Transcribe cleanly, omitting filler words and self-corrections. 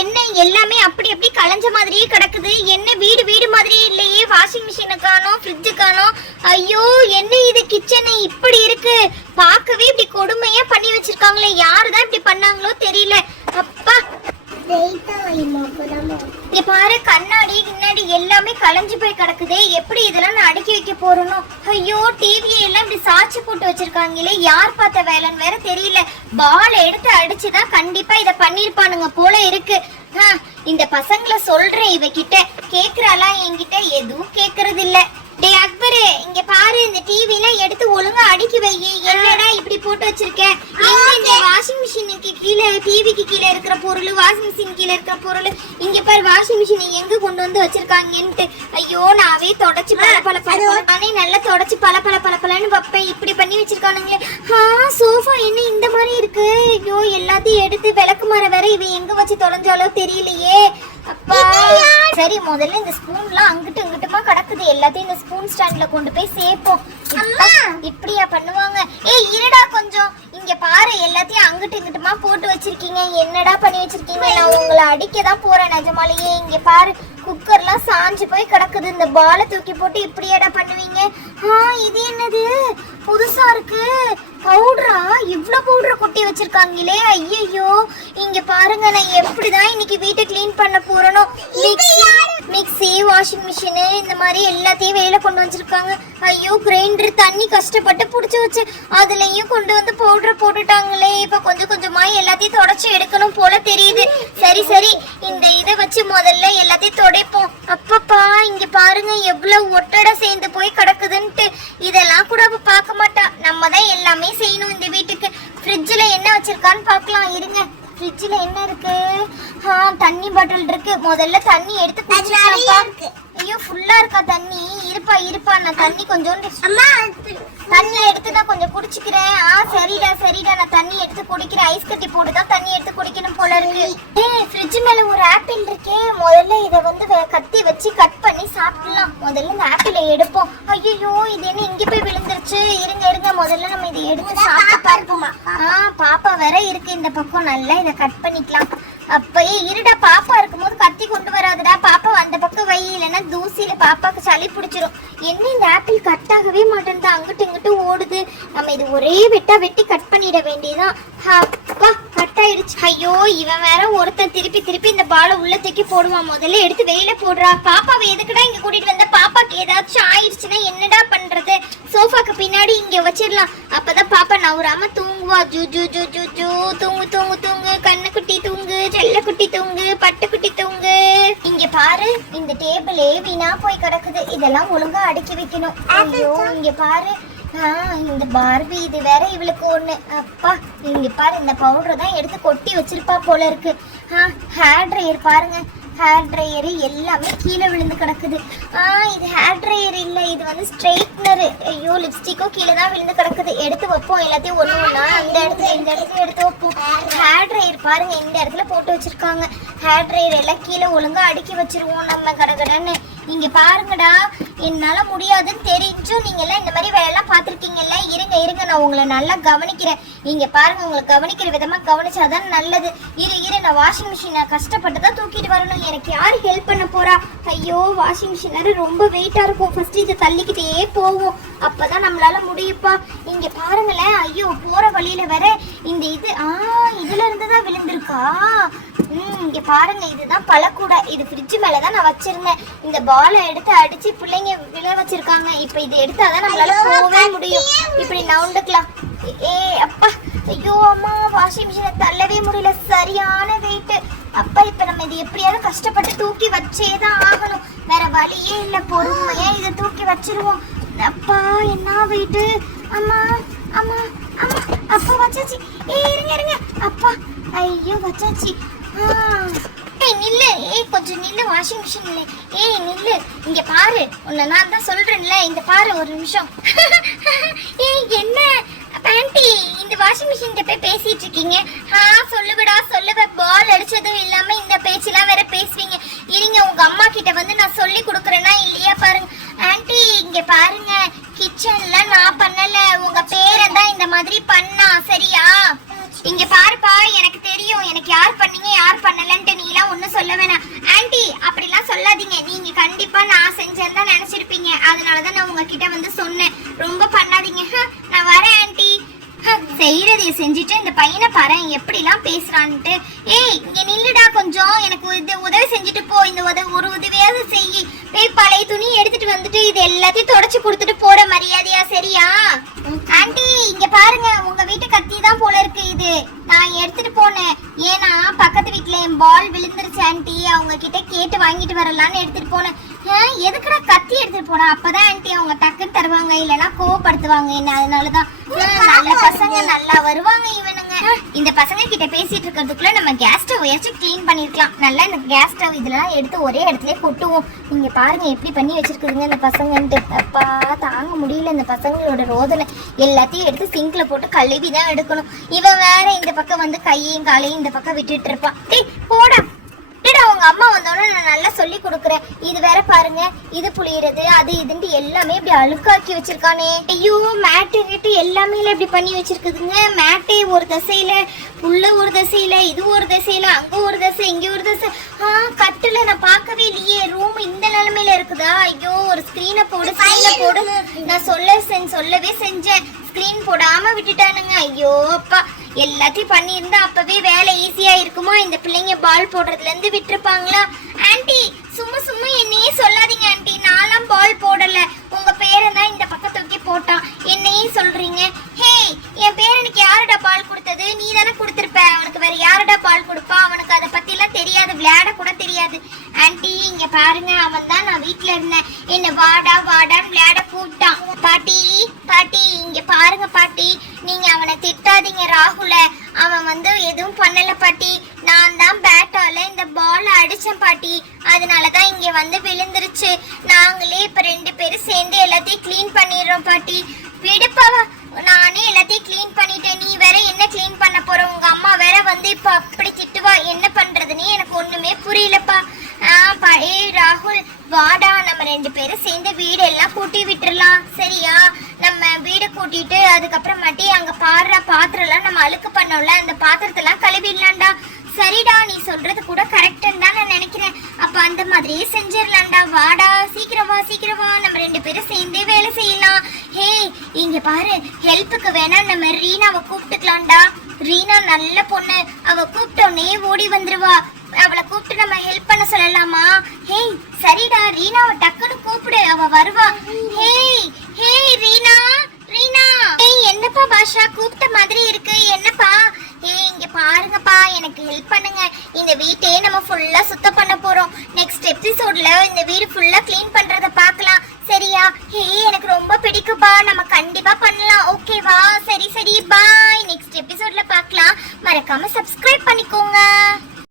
என்ன எல்லாமே அப்படி அப்படி கலஞ்ச மாதிரியே கிடக்குது. என்ன வீடு வீடு மாதிரியே இல்லையே. வாஷிங் மிஷினை காணோம், ஃப்ரிட்ஜ் காணோம். ஐயோ என்ன இது கிச்சனை இப்படி இருக்கு. பார்க்கவே இப்படி கொடுமையா பண்ணி வச்சிருக்காங்களே. யாருதான் இப்படி பண்ணாங்களோ தெரியல. அப்பா இங்க பாரு, கண்ணாடி கிண்ணாடி எல்லாமே கலைஞ்சு போய் கிடக்குதே. எப்படி இதெல்லாம் நான் அடுக்கி வைக்க போறேனோ. ஐயோ டிவியை எல்லாம் இப்படி சாட்சி போட்டு வச்சிருக்காங்களே. யார் பார்த்த வேலைன்னு வேற தெரியல. பால் எடுத்து அடிச்சுதான் கண்டிப்பா இத பண்ணிருப்பானுங்க போல இருக்கு. இந்த பசங்களை சொல்றேன், இவகிட்ட கேக்குறாளா? என்கிட்ட எதுவும் கேக்குறது இல்ல. டே அக்பரு, இங்க பாரு, இந்த டிவி எல்லாம் எடுத்து ஒழுங்கா அடுக்கி வை. என்னடா இப்படி போட்டு வச்சிருக்கேன்? இந்த வாஷிங் மிஷினுக்கு கீழே, டிவிக்கு கீழே இருக்கிற பொருள், வாஷிங் மிஷின் கீழே இருக்கிற பொருள். இங்க பாரு, வாஷிங் மிஷின் எங்க கொண்டு வந்து வச்சிருக்காங்கன்ட்டு. ஐயோ நாவே தொடச்சு நானே நல்லா தொடச்சு பலன்னு வைப்பேன். இப்படி பண்ணி வச்சிருக்கானுங்களே. சோஃபா என்ன இந்த மாதிரி இருக்கு? ஐயோ எல்லாத்தையும் எடுத்து விளக்கு மரம் வேற இவன் எங்க வச்சு தொலைஞ்சாலோ தெரியலையே. அப்பா சரி, முதல்ல இந்த ஸ்பூன்லாம் அங்கிட்டு இங்கிட்டுமா கிடக்குது. எல்லாத்தையும் இந்த ஸ்பூன் ஸ்டாண்ட்ல கொண்டு போய் சேர்ப்போம். இப்படியா பண்ணுவாங்க? இருடா கொஞ்சம். இங்க பாரு, எல்லாத்தையும் அங்கிட்டு இங்கிட்டுமா போட்டு வச்சிருக்கீங்க. என்னடா பண்ணி வச்சிருக்கீங்க? நான் உங்களை அடிக்க தான் போறேன் நிஜமாலேயே. இங்க பாரு, குக்கர்லாம் சாஞ்சு போய் கிடக்குது. இந்த பாலை தூக்கி போட்டு இப்படியாடா பண்ணுவீங்க? இது என்னது புதுசா இருக்கு? பவுடரா? இவ்வளவு பவுடர் கொட்டி வச்சிருக்காங்களே. ஐயோ இங்க பாருங்க, நான் எப்படிதான் இன்னைக்கு வீட்டை கிளீன் பண்ண போறேனோ. மிக்ஸி, வாஷிங் மிஷின் இந்த மாதிரி எல்லாத்தையும் வெளியில கொண்டு வச்சிருக்காங்க. ஐயோ கிரைண்டர் தண்ணி கஷ்டப்பட்டு புடிச்சு வச்சு அதுலயும் கொண்டு வந்து பவுடர் போட்டுட்டாங்களே. இப்ப கொஞ்சம் கொஞ்சமா எல்லாத்தையும் தொடச்சு எடுக்கணும் போல தெரியுது. சரி இந்த இதை வச்சு முதல்ல எல்லாத்தையும் துடைப்போம். அப்பப்பா இங்க பாருங்க எவ்வளவு ஒட்டடை சேர்ந்து போய் கிடக்குதுன்ட்டு. இதெல்லாம் கூட அவ பார்க்க மாட்டா. நம்ம தான் எல்லாமே செய்யணும் இந்த வீட்டுக்கு. ஃப்ரிட்ஜ்ல என்ன வச்சிருக்கான்னு பார்க்கலாம் இருங்க. ஃப்ரிட்ஜ்ல என்ன இருக்கு? தண்ணி பாட்டில் இருக்கு. முதல்ல தண்ணி எடுத்து குடிச்சிடலாம். ஐயோ ஃபுல்லா இருக்கா தண்ணி? இருப்பா நான் தண்ணி கொஞ்சோண்டு தண்ணி எடுத்து நான் கொஞ்சம் குடிச்சுக்கிறேன். சரிடா நான் தண்ணி எடுத்து குடிக்கிறேன். ஐஸ் கட்டி போட்டு தான் தண்ணி எடுத்து குடிக்கணும் போல இருக்கு. ஃப்ரிட்ஜ் மேல ஒரு ஆப்பிள் இருக்கே. முதல்ல இதை வந்து கத்தி வச்சு கட் பண்ணி சாப்பிடலாம். முதல்ல இந்த ஆப்பிளை எடுப்போம். ஐயோ இது என்ன இங்க போய் விழுந்துருச்சு? இருங்க முதல்ல நம்ம இதை எடுத்து சாப்பிட்டு பார்ப்போமா. பாப்பா வேற இருக்கு இந்த பக்கம். நல்லா இதை கட் பண்ணிக்கலாம். அப்பயே இருடா, பாப்பா இருக்கும்போது கத்தி கொண்டு வராதுடா. பாப்பா அந்த பக்கம் வை, இல்லைன்னா தூசியில பாப்பாக்கு சளி பிடிச்சிரும். என்ன இந்த ஆப்பிள் கட் ஆகவே மாட்டேன், அங்கிட்டு இங்கிட்டு ஓடுது. நம்ம இது ஒரே வெட்டி கட் பண்ணிட வேண்டியதான். அப்பா கட் ஆயிடுச்சு. ஐயோ இவன் வேற ஒருத்தன் திருப்பி இந்த பாலை உள்ள தூக்கி போடுவான். முதல்ல எடுத்து வெளியில போடுறா. பாப்பாவை எதுக்குடா இங்க கூட்டிட்டு வந்த? பாப்பாக்கு ஏதாச்சும் ஆயிடுச்சுன்னா என்னடா பண்றது? சோஃபாக்கு பின்னாடி இங்க வச்சிடலாம். அப்பதான் பாப்பா நவுறாம தூங்குவா. ஜூ ஜூ ஜூ ஜூ ஜூ தூங்கு கண்ணு குட்டி தூங்கு, செல்ல குட்டி தூங்கு, பட்டு குட்டி தூங்கு. இங்க பாரு, இந்த டேபிளே வீணா போய் கிடக்குது. இதெல்லாம் ஒழுங்கா அடுக்கி வைக்கணும். ஐயோ இங்க பாரு, இந்த பார்பி இது வேற இவளுக்கு ஒண்ணு. அப்பா இங்க பாரு, இந்த பவுடர் தான் எடுத்து கொட்டி வச்சிருப்பா போல இருக்கு. ஹேர் ட்ரையர் பாருங்க, ஹேர் ட்ரையர் எல்லாமே கீழே விழுந்து கிடக்குது. இது ஹேர் ட்ரையர் இல்ல, இது வந்து ஸ்ட்ரைட்னர். ஐயோ லிப்ஸ்டிக்கும் கீழே தான் விழுந்து கிடக்குது. எடுத்து வைப்போம் எல்லாத்தையும் ஒண்ணா. அந்த இடத்துல இந்த இடத்துல எடுத்து வைப்போம். ஹேர் ட்ரையர் பாருங்க இந்த இடத்துல போட்டு வச்சிருக்காங்க. ஹேர் ட்ரையர் எல்லாம் கீழே ஒழுங்கா அடுக்கி வச்சிருவோம் நம்ம கடகடன்னு. இங்க பாருங்கடா, என்னால முடியாதுன்னு தெரிஞ்சும் நீங்க எல்லாம் இந்த மாதிரி வேலையெல்லாம் பார்த்துருக்கீங்கல்ல. இருங்க நான் உங்களை நல்லா கவனிக்கிறேன். இங்க பாருங்க, உங்களை கவனிக்கிற விதமா கவனிச்சாதான் நல்லது. இரு நான் வாஷிங் மிஷினை கஷ்டப்பட்டு தான் தூக்கிட்டு வரணும். எனக்கு யாரு ஹெல்ப் பண்ண போறா? ஐயோ வாஷிங் மிஷின் ரொம்ப வெயிட்டா இருக்கும். ஃபர்ஸ்ட் இதை தள்ளிக்கிட்டே போவோம், அப்பதான் நம்மளால முடியுப்பா. இங்க பாருங்களேன், ஐயோ போற வழியில வர இந்த இது இதுல இருந்துதான் விழுந்திருக்கா. இங்க பாருங்க, இதுதான் பழக்கூடை. இது ஃப்ரிட்ஜ் மேலதான் நான் வச்சிருந்தேன். இந்த பாலை எடுத்து அடிச்சு பிள்ளைங்க விழ வச்சிருக்காங்க. இப்ப இது எடுத்தாதான் நம்மளால போகவே முடியும். இப்படி நவுண்டுக்கலாம். அப்பா ஐயோ அம்மா, வாஷிங் மிஷினை தள்ளவே முடியல, சரியான வெயிட். அப்பா இப்ப நம்ம இது எப்படியாவது கஷ்டப்பட்டு தூக்கி வச்சேதான் ஆகணும். வேற வழியே இல்ல. பொறுமையா இதை தூக்கி வச்சிருவோம். அப்பா என்ன வெயிட். அம்மா அப்பா வச்சாச்சு. இருங்க அப்பா. ஐயோ வச்சாச்சு. நில்லு, கொஞ்சம் நில்லு. வாஷிங் மிஷின் நில்லு. இங்க பாரு, உன்னை நான் தான் சொல்றேன்ல. இந்த பாரு ஒரு நிமிஷம். என்ன ஆண்டி, இந்த வாஷிங் மிஷின் போய் பேசிட்டு இருக்கீங்க? சொல்லுவ. பால் அடிச்சதும் இல்லாம இந்த பேச்செல்லாம் வேற பேசுவீங்க. இருங்க, உங்க அம்மா கிட்ட வந்து நான் சொல்லி கொடுக்குறேன்னா இல்லையா பாருங்க. ஆண்டி இங்க பாருங்க, கிச்சன்ல நான் பண்ணல, உங்க பேரன் தான் இந்த மாதிரி பண்ணா. சரியா? இங்க பாருப்பா, எனக்கு தெரியும் எனக்கு யார் பண்ணீங்க யார் பண்ணலன்ட்டு. நீ எல்லாம் சொல்ல வேணாம். ஆன்ட்டி அப்படிலாம் சொல்லாதீங்க. நீங்க கண்டிப்பா நான் செஞ்சேன்னு தான் நினைச்சிருப்பீங்க. அதனாலதான் நான் உங்ககிட்ட வந்து சொன்னேன். ரொம்ப பண்ணாதீங்க. நான் வரேன் ஆன்ட்டி. செய்யறதைய செஞ்சுட்டு இந்த பையனை பாரு எப்படிலாம் பேசுறான்ட்டு. ஏய் இங்க நில்லுடா, கொஞ்சம் எனக்கு இது உதவி செஞ்சுட்டு போ. இந்த ஒரு உதவியாவது செய். போய் பழைய துணி எடுத்துட்டு வந்துட்டு இது எல்லாத்தையும் தொடச்சு கொடுத்துட்டு போற மரியாதையா, சரியா? ஆன்ட்டி இங்க பாருங்க, உங்க வீட்டு கத்தி தான் போல இருக்கு. இது நான் எடுத்துட்டு போனேன். ஏன்னா பக்கத்து வீட்டுல என் பால் விழுந்துருச்சு ஆன்ட்டி. அவங்க கிட்ட கேட்டு வாங்கிட்டு வரலான்னு எடுத்துட்டு போனேன். எதுக்குடா கத்தி எடுத்துட்டு போனா? அப்பதான் ஆன்ட்டி அவங்க டக்குன்னு தருவாங்க, இல்லைன்னா கோவப்படுத்துவாங்க என்ன. அதனாலதான் நல்ல பசங்க நல்லா வருவாங்க இவனுங்க. இந்த பசங்க கிட்ட பேசிட்டு இருக்கிறதுக்குள்ள நம்ம கேஸ் ஸ்டவ் வச்சு கிளீன் பண்ணிருக்கலாம். நல்லா இந்த கேஸ் ஸ்டவ் இதெல்லாம் எடுத்து ஒரே இடத்துல கொட்டுவோம். நீங்க பாருங்க எப்படி பண்ணி வச்சிருக்குதுங்க இந்த பசங்கன்ட்டு. அப்பா தாங்க முடியல இந்த பசங்களோட ரோதனை. எல்லாத்தையும் எடுத்து சிங்க்ல போட்டு கழுவி தான் எடுக்கணும். இவன் வேற இந்த பக்கம் வந்து கையையும் காலையும் இந்த பக்கம் விட்டுட்டு இருப்பான். டேய் போடா, அவங்க அம்மா வந்தோட நான் நல்லா சொல்லி கொடுக்குறேன். இது வேற பாருங்க, இது புளியறது அது இதுன்ட்டு எல்லாமே இப்படி அழுக்காக்கி வச்சிருக்கானே. ஐயோ மேட்டு கிட்டு எல்லாமே இப்படி பண்ணி வச்சிருக்குதுங்க. மேட்டே ஒரு திசையில, புல்ல ஒரு திசையில, இது ஒரு திசையில, அங்க ஒரு திசை, இங்க ஒரு திசை. கட்டுல நான் பார்க்கவே இல்லையே. ரூம் இந்த நிலைமையில இருக்குதா? ஐயோ ஒரு ஸ்கிரீனை போடு, ஸ்கிரீனை போடு. நான் சொல்லவே செஞ்சேன். ஸ்கிரீன் போடாம விட்டுட்டானுங்க. ஐயோ அப்பா, எல்லாத்தையும் பண்ணியிருந்தா அப்பவே வேலை ஈஸியா இருக்குமா? இந்த பிள்ளைங்க பால் போடுறதுல இருந்து விட்டுருப்பாங்களா? ஆன்ட்டி சும்மா என்னையே சொல்லாதீங்க ஆன்ட்டி. நான்லாம் பால் போடல. உங்க பேரை தான் இந்த பக்கம் தூக்கி போட்டான். என்னையே சொல்றீங்க? ஹே, என் பேரனுக்கு யாருடா பால் கொடுத்தது? நீ தானே கொடுத்துருப்ப. அவனுக்கு வேற யாருடா பால் கொடுப்பா? அவனுக்கு அதை பத்தி எல்லாம் தெரியாது, விளையாட கூட தெரியாது. ஆன்ட்டி இங்க பாருங்க, அவன் தான் நான் வீட்டுல இருந்தேன் என்ன வாடான்னு விளையாட கூப்பிட்டான். பாட்டி இங்க பாருங்க பாட்டி, நீங்க அவனை திட்டாதீங்க ராகுல. அவன் வந்து எதுவும் பண்ணல பாட்டி. நான் தான் பேட்டால இந்த பால் அடிச்சேன் பாட்டி. அதனாலதான் இங்க வந்து விழுந்துருச்சு. நாங்களே இப்ப 2 பேரும் சேர்ந்து எல்லாத்தையும் கிளீன் பண்ணிடுறோம் பாட்டி. விடுப்பாவா, நானே எல்லாத்தையும் கிளீன் பண்ணிட்டேன். நீ வேற என்ன கிளீன் பண்ண போற? உங்க அம்மா வேற வந்து இப்ப அப்படி திட்டுவா. என்ன பண்றதுன்னு எனக்கு ஒண்ணுமே புரியலப்பா. ராகுல் வாடா, நம்ம 2 பேரும் சேர்ந்து வீடு எல்லாம் கூட்டி விட்டுறலாம், சரியா? நம்ம வீடு கூட்டிட்டு அதுக்கப்புறமாட்டி அங்க பாடுற பாத்திரம் எல்லாம் நம்ம அழுக்கு பண்ணோம்ல, அந்த பாத்திரத்தெல்லாம் கழுவிடலாம்டா. சரிடா, நீ சொல்றது கூட கரெக்டுன்னு தான் நான் நினைக்கிறேன். அப்ப அந்த மாதிரியே செஞ்சிடலாம்டா. வாடா, சீக்கிரம் வா, நம்ம 2 பேரும் சேர்ந்தே வேலை செய்யலாம். ஹே இங்க பாரு, ஹெல்ப்புக்கு வேணா நம்ம ரீனாவை கூப்பிட்டுக்கலாம்டா. ரீனா நல்ல பொண்ணு, அவ கூப்பிட்டோன்னே ஓடி வந்துருவா. அவளை கூப்பிட்டு நம்ம ஹெல்ப் பண்ண சொல்லலாமா? ஹே சரிடா, ரீனாவை டக்குன்னு கூப்பிடு, அவ வருவா. ஹே ரீனா. ஏய் என்னப்பா பாஷா, கூப்பிட்ட மாதிரி இருக்கு, என்னப்பா? இங்க பாருங்கப்பா, எனக்கு ஹெல்ப் பண்ணுங்க. இந்த வீட்டையே நம்ம ஃபுல்லா சுத்தம் பண்ண போறோம். நெக்ஸ்ட் எபிசோட்ல இந்த வீடு ஃபுல்லா க்ளீன் பண்றத பார்க்கலாம், சரியா? எனக்கு ரொம்ப பிடிக்கும்பா, நம்ம கண்டிப்பா பண்ணலாம், ஓகேவா? சரி பாய். நெக்ஸ்ட் எபிசோட்ல பார்க்கலாம். மறக்காம சப்ஸ்கிரைப் பண்ணிக்கோங்க.